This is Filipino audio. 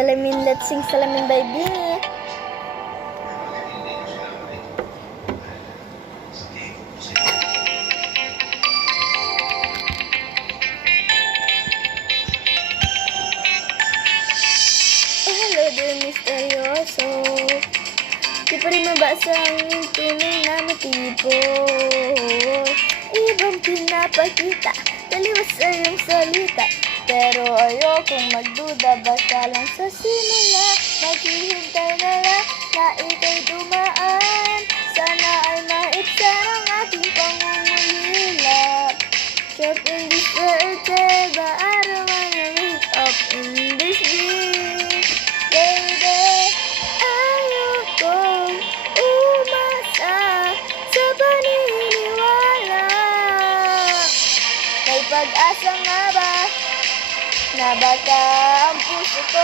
Salamin, let's sing Salamin by Bini. Oh, hello dear misteryoso. Di pa rin mabasa ang tunay na motibo. Ibang pinapakita, taliwas sa iyong salita. Pero ayokong magduda, basta lang sa simula. Maghihintay na lang na ika'y dumaan. Sana ay maibsan ang aking pangungulila. Trap in this world, but I don't wanna wake up in this dream. Baby, ayokong umasa sa paniniwala. May pag-asa nga ba na baka ang puso ko